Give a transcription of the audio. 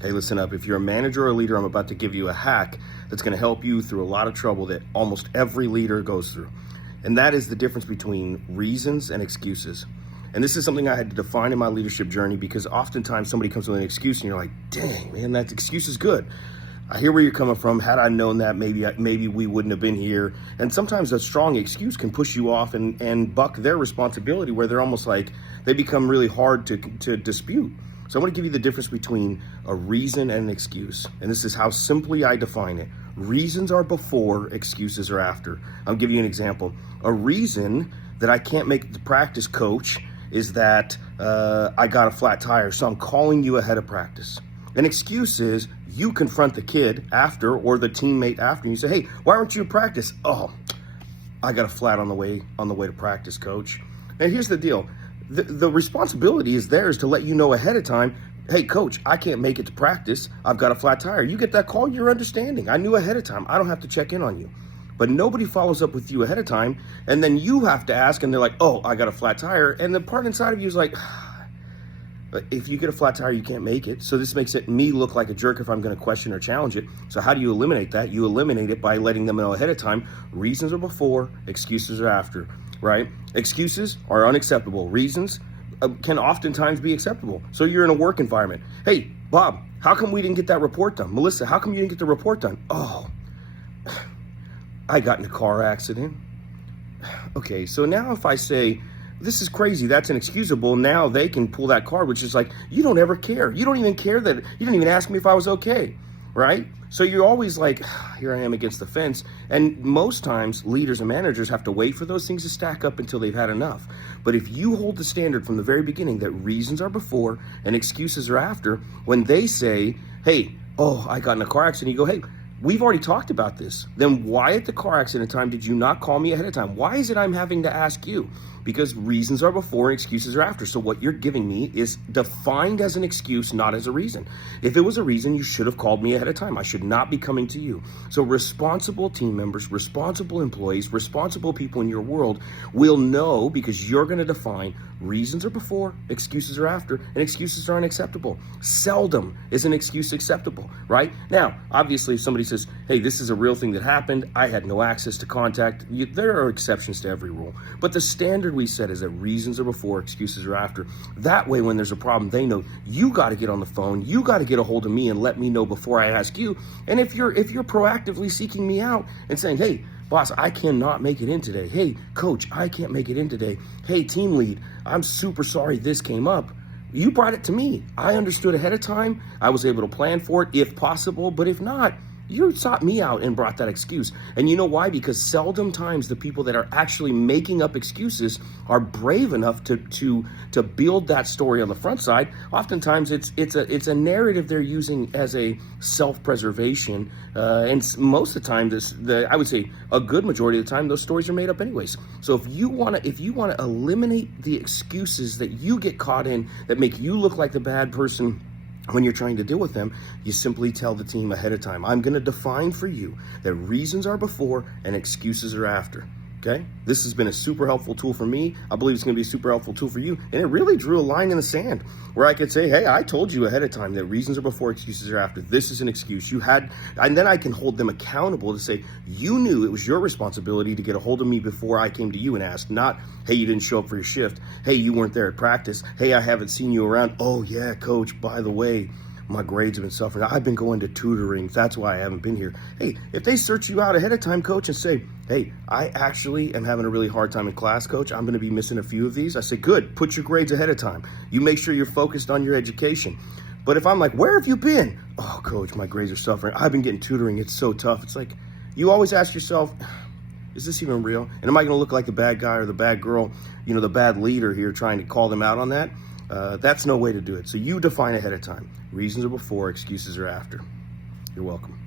Hey, listen up. If you're a manager or a leader, I'm about to give you a hack that's going to help you through a lot of trouble that almost every leader goes through. And that is the difference between reasons and excuses. And this is something I had to define in my leadership journey, because oftentimes somebody comes with an excuse and you're like, dang, man, that excuse is good. I hear where you're coming from. Had I known that, maybe we wouldn't have been here. And sometimes a strong excuse can push you off and buck their responsibility, where they're almost like they become really hard to dispute. So I'm going to give you the difference between a reason and an excuse. And this is how simply I define it. Reasons are before, excuses are after. I'll give you an example. A reason that I can't make the practice, coach, is that I got a flat tire, so I'm calling you ahead of practice. An excuse is you confront the kid after, or the teammate after, and you say, hey, why aren't you in practice? Oh, I got a flat on the way to practice, coach. And here's the deal. The responsibility is theirs to let you know ahead of time, hey, coach, I can't make it to practice. I've got a flat tire. You get that call, you're understanding. I knew ahead of time. I don't have to check in on you. But nobody follows up with you ahead of time, and then you have to ask, and they're like, oh, I got a flat tire. And the part inside of you is like, if you get a flat tire, you can't make it. So this makes me look like a jerk if I'm going to question or challenge it. So how do you eliminate that? You eliminate it by letting them know ahead of time. Reasons are before, excuses are after, right? Excuses are unacceptable. Reasons can oftentimes be acceptable. So you're in a work environment. Hey, Bob, how come we didn't get that report done? Melissa, how come you didn't get the report done? Oh, I got in a car accident. Okay, so now if I say, this is crazy, that's inexcusable, now they can pull that card, which is like, you don't ever care. You don't even care that, you didn't even ask me if I was okay, right? So you're always like, here I am against the fence. And most times, leaders and managers have to wait for those things to stack up until they've had enough. But if you hold the standard from the very beginning that reasons are before and excuses are after, when they say, hey, oh, I got in a car accident, you go, hey, we've already talked about this. Then why at the car accident time did you not call me ahead of time? Why is it I'm having to ask you? Because reasons are before and excuses are after. So what you're giving me is defined as an excuse, not as a reason. If it was a reason, you should have called me ahead of time. I should not be coming to you. So responsible team members, responsible employees, responsible people in your world will know, because you're going to define reasons are before, excuses are after, and excuses are unacceptable. Seldom is an excuse acceptable, right? Now, obviously, if somebody says, hey, this is a real thing that happened, I had no access to contact, there are exceptions to every rule. But the standard we set is that reasons are before, excuses are after. That way, when there's a problem, they know you got to get on the phone, you got to get a hold of me and let me know before I ask you. And if you're proactively seeking me out and saying, hey, boss, I cannot make it in today. Hey, coach, I can't make it in today. Hey, team lead, I'm super sorry this came up. You brought it to me. I understood ahead of time. I was able to plan for it if possible, but if not, you sought me out and brought that excuse. And you know why? Because seldom times the people that are actually making up excuses are brave enough to build that story on the front side. Oftentimes it's a narrative they're using as a self-preservation, and most of the time, I would say a good majority of the time, those stories are made up anyways. So if you want to eliminate the excuses that you get caught in that make you look like the bad person when you're trying to deal with them, you simply tell the team ahead of time, I'm going to define for you that reasons are before and excuses are after. Okay? This has been a super helpful tool for me. I believe it's going to be a super helpful tool for you. And it really drew a line in the sand where I could say, hey, I told you ahead of time that reasons are before, excuses are after. This is an excuse. And then I can hold them accountable to say, you knew it was your responsibility to get a hold of me before I came to you and asked, not, hey, you didn't show up for your shift. Hey, you weren't there at practice. Hey, I haven't seen you around. Oh yeah, coach, by the way, my grades have been suffering. I've been going to tutoring. That's why I haven't been here. Hey, if they search you out ahead of time, coach, and say, hey, I actually am having a really hard time in class, coach. I'm going to be missing a few of these. I say, good, put your grades ahead of time. You make sure you're focused on your education. But if I'm like, where have you been? Oh, coach, my grades are suffering. I've been getting tutoring. It's so tough. It's like, you always ask yourself, is this even real? And am I going to look like the bad guy or the bad girl, the bad leader here trying to call them out on that? That's no way to do it. So you define ahead of time. Reasons are before, excuses are after. You're welcome.